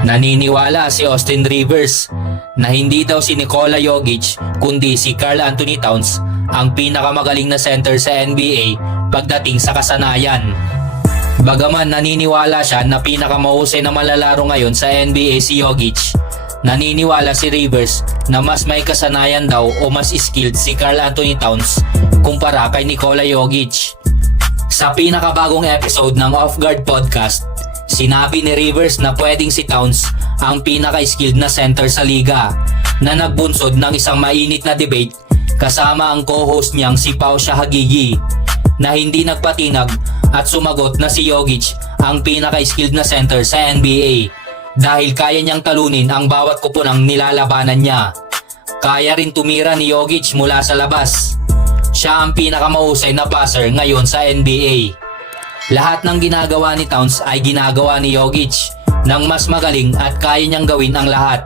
Naniniwala si Austin Rivers na hindi daw si Nikola Jokic kundi si Karl Anthony Towns ang pinakamagaling na center sa NBA pagdating sa kasanayan. Bagaman naniniwala siya na pinakamahusay na malalaro ngayon sa NBA si Jokic, naniniwala si Rivers na mas may kasanayan daw o mas skilled si Karl Anthony Towns kumpara kay Nikola Jokic. Sa pinakabagong episode ng Off Guard Podcast, sinabi ni Rivers na pwedeng si Towns ang pinaka-skilled na center sa liga na nagbunsod ng isang mainit na debate kasama ang co-host niyang si Pao Shahagigi na hindi nagpatinag at sumagot na si Jokic ang pinaka-skilled na center sa NBA dahil kaya niyang talunin ang bawat kupunang nilalabanan niya. Kaya rin tumira ni Jokic mula sa labas. Siya ang pinakamahusay na passer ngayon sa NBA. Lahat ng ginagawa ni Towns ay ginagawa ni Jokic ng mas magaling at kaya niyang gawin ang lahat.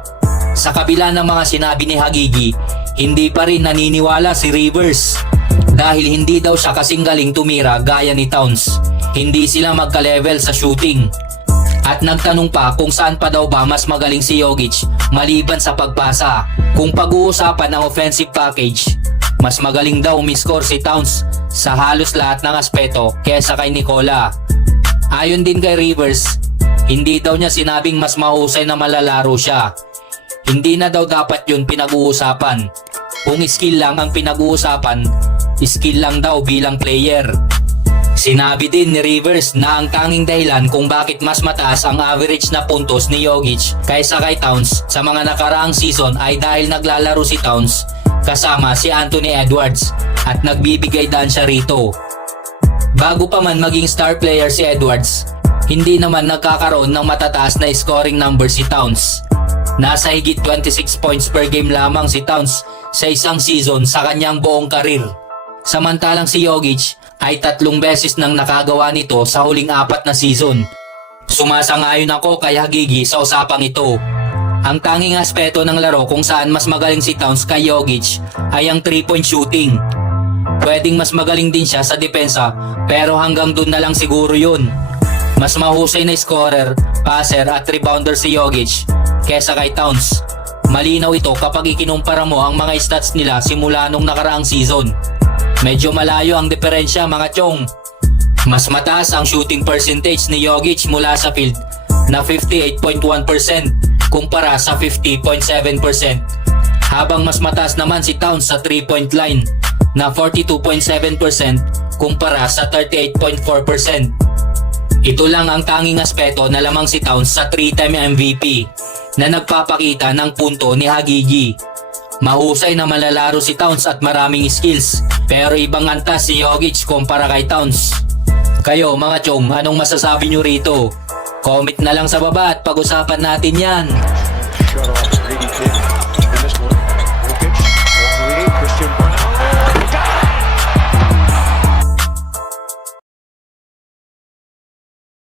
Sa kabila ng mga sinabi ni Hagigi, hindi pa rin naniniwala si Rivers dahil hindi daw siya kasing galing tumira gaya ni Towns. Hindi sila magka-level sa shooting. At nagtanong pa kung saan pa daw ba mas magaling si Jokic maliban sa pagpasa. Kung pag-uusapan ang offensive package, mas magaling daw umiscore si Towns sa halos lahat ng aspeto kesa kay Nikola. Ayon din kay Rivers, hindi daw niya sinabing mas mahusay na malalaro siya. Hindi na daw dapat yun pinag-uusapan. Kung skill lang ang pinag-uusapan, skill lang daw bilang player. Sinabi din ni Rivers na ang tanging dahilan kung bakit mas mataas ang average na puntos ni Jokic kaysa kay Towns sa mga nakaraang season ay dahil naglalaro si Towns kasama si Anthony Edwards at nagbibigay daan siya rito. Bago pa man maging star player si Edwards, hindi naman nagkakaroon ng matataas na scoring number si Towns. Nasa higit 26 points per game lamang si Towns sa isang season sa kanyang buong karir. Samantalang si Jokic ay 3 beses nang nakagawa nito sa huling 4 na season. Sumasangayon ako kay Hagigi sa usapang ito. Ang tanging aspeto ng laro kung saan mas magaling si Towns kay Jokic ay ang 3-point shooting. Pwedeng mas magaling din siya sa depensa pero hanggang dun na lang siguro yun. Mas mahusay na scorer, passer at rebounder si Jokic kesa kay Towns. Malinaw ito kapag ikinumpara mo ang mga stats nila simula nung nakaraang season. Medyo malayo ang diferensya mga chong. Mas mataas ang shooting percentage ni Jokic mula sa field na 58.1% kumpara sa 50.7%, habang mas mataas naman si Towns sa 3-point line na 42.7% kumpara sa 38.4%. Ito lang ang tanging aspeto na lamang si Towns sa 3-time MVP na nagpapakita ng punto ni Hagigi. Mahusay na malalaro si Towns at maraming skills, pero ibang antas si Jokic kumpara kay Towns. Kayo mga chong, anong masasabi nyo rito? Comment na lang sa baba at pag-usapan natin yan. Shut off, 80-10.